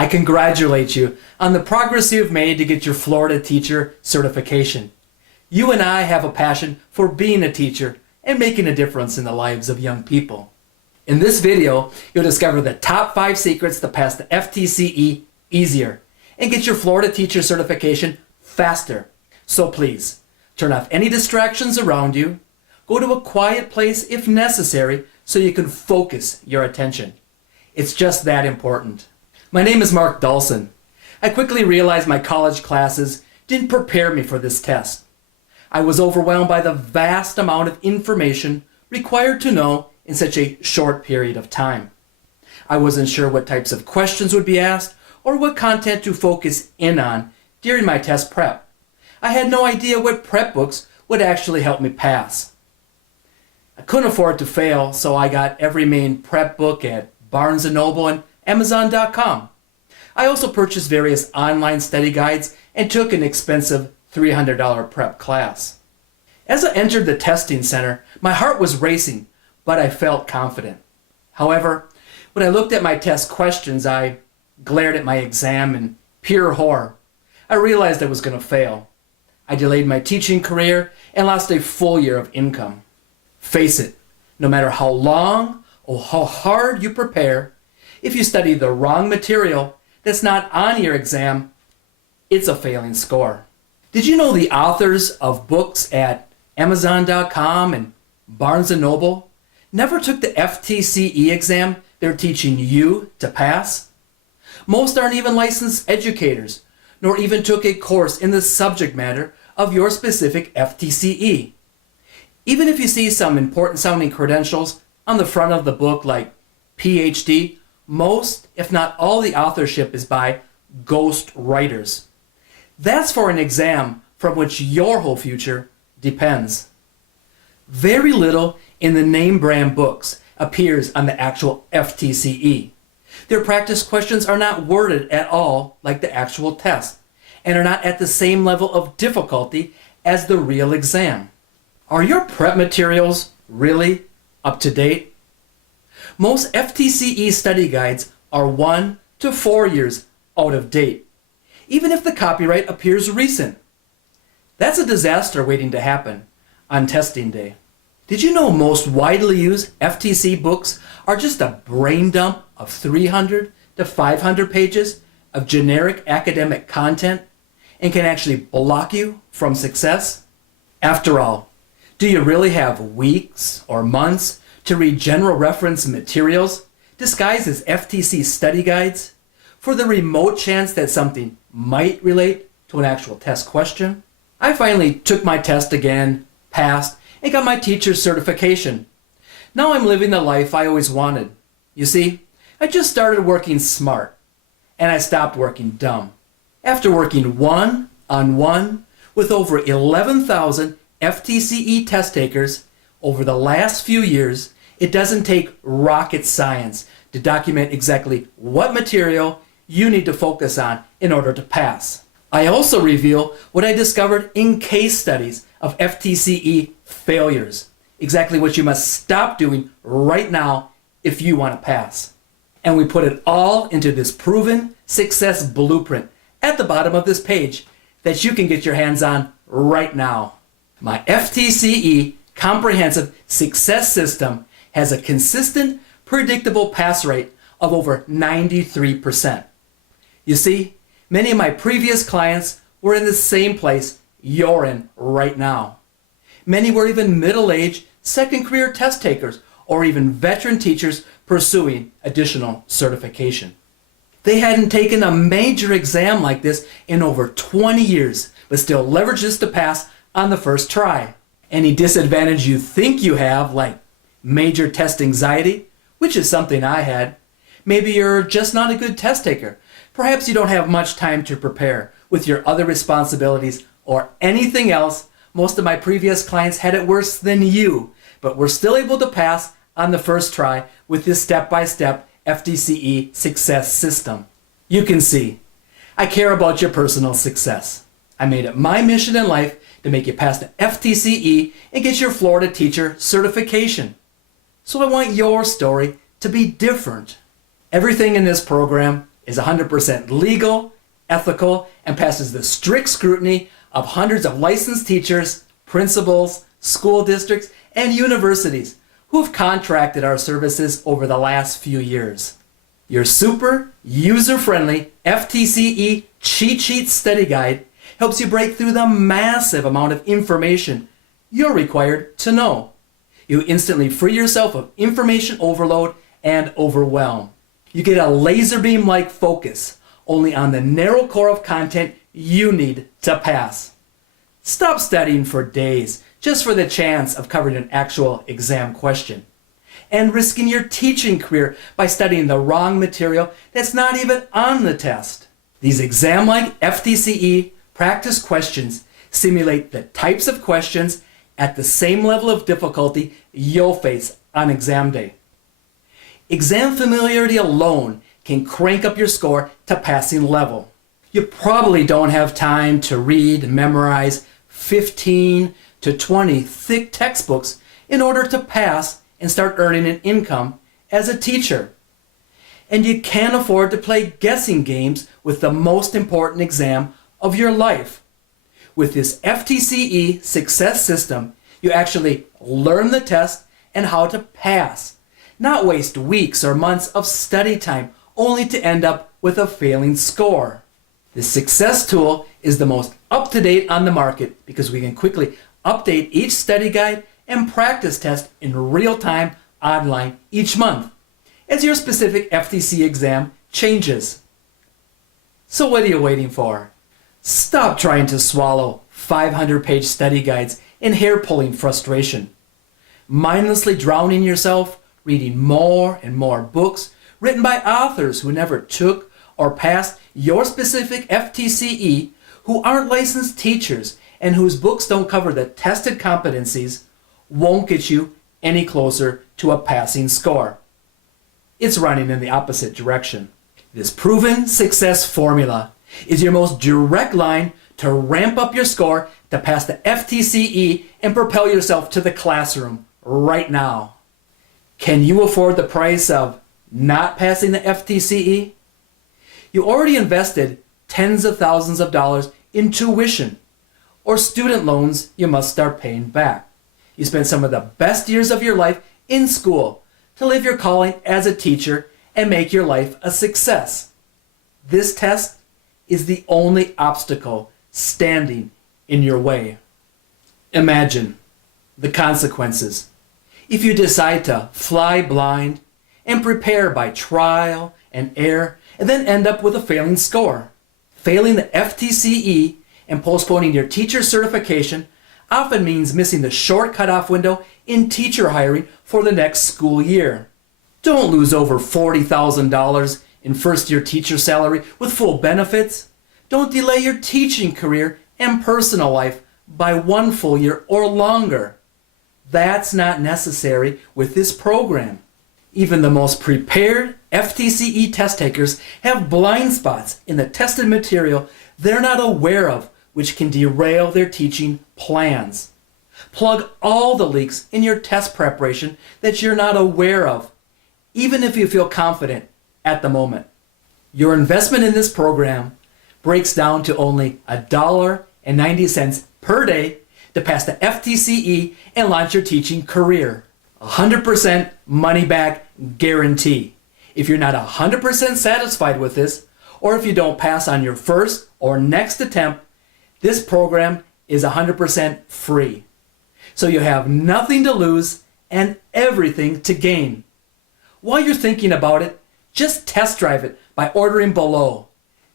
I congratulate you on the progress you've made to get your Florida teacher certification. You and I have a passion for being a teacher and making a difference in the lives of young people. In this video, you'll discover the top 5 secrets to pass the Ftce easier and get your Florida teacher certification faster. So please, turn off any distractions around you, go to a quiet place if necessary so you can focus your attention. It's just that important. My name is Mark Dawson. I quickly realized my college classes didn't prepare me for this test. I was overwhelmed by the vast amount of information required to know in such a short period of time. I wasn't sure what types of questions would be asked or what content to focus in on during my test prep. I had no idea what prep books would actually help me pass. I couldn't afford to fail, so I got every main prep book at Barnes & Noble and Amazon.com. I also purchased various online study guides and took an expensive $300 prep class. As I entered the testing center, my heart was racing, but I felt confident. However, when I looked at my test questions, I glared at my exam in pure horror. I realized I was going to fail. I delayed my teaching career and lost a full year of income. Face it, no matter how long or how hard you prepare, if you study the wrong material that's not on your exam, it's a failing score. Did you know the authors of books at Amazon.com and Barnes & Noble never took the Ftce exam they're teaching you to pass? Most aren't even licensed educators, nor even took a course in the subject matter of your specific Ftce. Even if you see some important sounding credentials on the front of the book like PhD, most, if not all, the authorship is by ghost writers. That's for an exam from which your whole future depends. Very little in the name brand books appears on the actual Ftce. Their practice questions are not worded at all like the actual test and are not at the same level of difficulty as the real exam. Are your prep materials really up to date? Most Ftce study guides are 1 to 4 years out of date, even if the copyright appears recent. That's a disaster waiting to happen on testing day. Did you know most widely used Ftce books are just a brain dump of 300 to 500 pages of generic academic content and can actually block you from success? After all, do you really have weeks or months to read general reference materials disguised as Ftce study guides for the remote chance that something might relate to an actual test question? I finally took my test again, passed, and got my teacher's certification. Now I'm living the life I always wanted. You see, I just started working smart, and I stopped working dumb. After working one-on-one with over 11,000 Ftce test takers over the last few years, it doesn't take rocket science to document exactly what material you need to focus on in order to pass. I also reveal what I discovered in case studies of Ftce failures, exactly what you must stop doing right now if you want to pass. And we put it all into this proven success blueprint at the bottom of this page that you can get your hands on right now. My Ftce comprehensive success system has a consistent, predictable pass rate of over 93%. You see, many of my previous clients were in the same place you're in right now. Many were even middle-aged, second career test takers, or even veteran teachers pursuing additional certification. They hadn't taken a major exam like this in over 20 years, but still leveraged this to pass on the first try. Any disadvantage you think you have, like major test anxiety, which is something I had. Maybe you're just not a good test taker. Perhaps you don't have much time to prepare with your other responsibilities or anything else. Most of my previous clients had it worse than you, but were still able to pass on the first try with this step-by-step Ftce success system. You can see, I care about your personal success. I made it my mission in life to make you pass the Ftce and get your Florida teacher certification. So I want your story to be different. Everything in this program is 100% legal, ethical, and passes the strict scrutiny of hundreds of licensed teachers, principals, school districts, and universities who have contracted our services over the last few years. Your super user-friendly Ftce cheat sheet study guide helps you break through the massive amount of information you're required to know. You instantly free yourself of information overload and overwhelm. You get a laser beam-like focus only on the narrow core of content you need to pass. Stop studying for days just for the chance of covering an actual exam question and risking your teaching career by studying the wrong material that's not even on the test. These exam-like Ftce practice questions simulate the types of questions at the same level of difficulty you'll face on exam day. Exam familiarity alone can crank up your score to passing level. You probably don't have time to read and memorize 15 to 20 thick textbooks in order to pass and start earning an income as a teacher. And you can't afford to play guessing games with the most important exam of your life. With this Ftce success system, you actually learn the test and how to pass, not waste weeks or months of study time only to end up with a failing score. This success tool is the most up-to-date on the market because we can quickly update each study guide and practice test in real time online each month as your specific Ftce exam changes. So what are you waiting for? Stop trying to swallow 500-page study guides in hair-pulling frustration. Mindlessly drowning yourself reading more and more books written by authors who never took or passed your specific Ftce, who aren't licensed teachers and whose books don't cover the tested competencies, won't get you any closer to a passing score. It's running in the opposite direction. This proven success formula is your most direct line to ramp up your score to pass the Ftce and propel yourself to the classroom right now. Can you afford the price of not passing the Ftce? You already invested tens of thousands of dollars in tuition or student loans you must start paying back. You spent some of the best years of your life in school to live your calling as a teacher and make your life a success. This test is the only obstacle standing in your way. Imagine the consequences if you decide to fly blind and prepare by trial and error and then end up with a failing score. Failing the Ftce and postponing your teacher certification often means missing the short cutoff window in teacher hiring for the next school year. Don't lose over $40,000 in first-year teacher salary with full benefits. Don't delay your teaching career and personal life by one full year or longer. That's not necessary with this program. Even the most prepared Ftce test takers have blind spots in the tested material they're not aware of, which can derail their teaching plans. Plug all the leaks in your test preparation that you're not aware of, even if you feel confident at the moment. Your investment in this program breaks down to only $1.90 per day to pass the Ftce and launch your teaching career. 100% money back guarantee. If you're not 100% satisfied with this, or if you don't pass on your first or next attempt, this program is 100% free. So you have nothing to lose and everything to gain. While you're thinking about it, just test drive it by ordering below.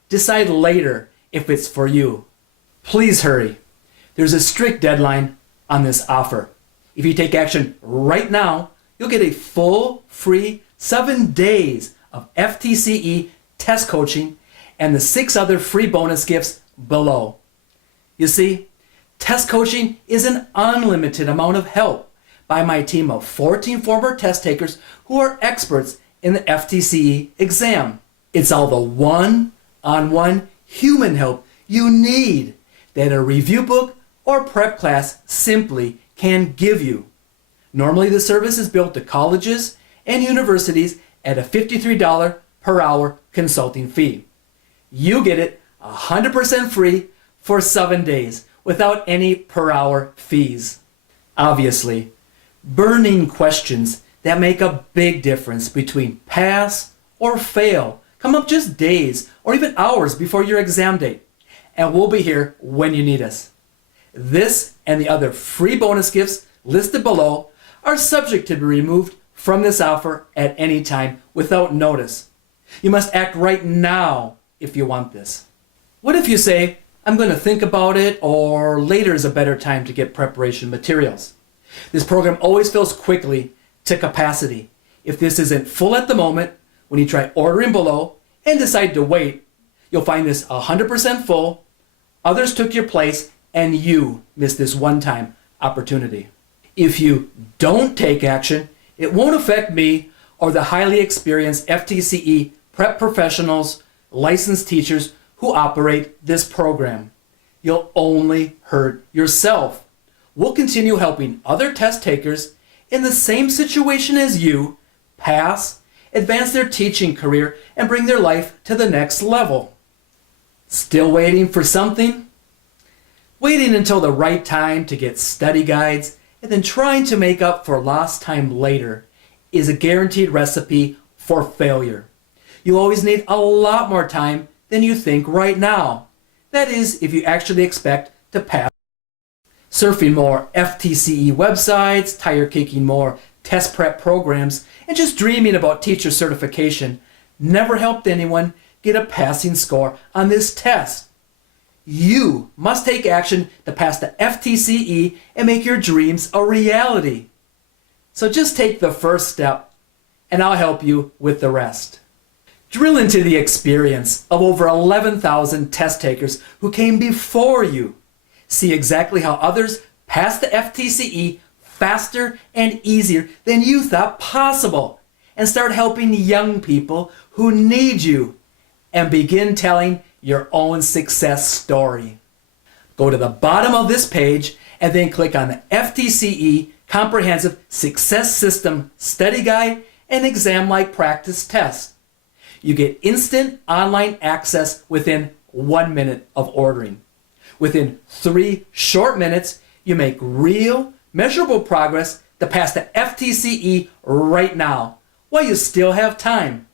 Decide later if it's for you. Please hurry. There's a strict deadline on this offer. If you take action right now, you'll get a full, free 7 days of Ftce test coaching and the 6 other free bonus gifts below. You see, test coaching is an unlimited amount of help by my team of 14 former test takers who are experts in the Ftce exam. It's all the one-on-one human help you need that a review book or prep class simply can give you. Normally the service is billed to colleges and universities at a $53 per hour consulting fee. You get it 100% free for 7 days without any per hour fees. Obviously, burning questions that make a big difference between pass or fail come up just days or even hours before your exam date, and we'll be here when you need us. This and the other free bonus gifts listed below are subject to be removed from this offer at any time without notice. You must act right now if you want this. What if you say, I'm going to think about it, or later is a better time to get preparation materials? This program always fills quickly to capacity. If this isn't full at the moment, when you try ordering below and decide to wait, you'll find this 100% full, others took your place, and you missed this one-time opportunity. If you don't take action, it won't affect me or the highly experienced FTCE prep professionals, licensed teachers who operate this program. You'll only hurt yourself. We'll continue helping other test takers in the same situation as you pass, advance their teaching career, and bring their life to the next level. Still waiting for something? Waiting until the right time to get study guides and then trying to make up for lost time later is a guaranteed recipe for failure. You always need a lot more time than you think right now. That is, if you actually expect to pass. Surfing more FTCE websites, tire kicking more test prep programs, and just dreaming about teacher certification never helped anyone get a passing score on this test. You must take action to pass the FTCE and make your dreams a reality. So just take the first step, and I'll help you with the rest. Drill into the experience of over 11,000 test takers who came before you. See exactly how others passed the FTCE faster and easier than you thought possible, and start helping young people who need you, and begin telling your own success story. Go to the bottom of this page and then click on the FTCE Comprehensive Success System Study Guide and Exam-like Practice Test. You get instant online access within 1 minute of ordering. Within 3 short minutes, you make real, measurable progress to pass the FTCE right now, while you still have time.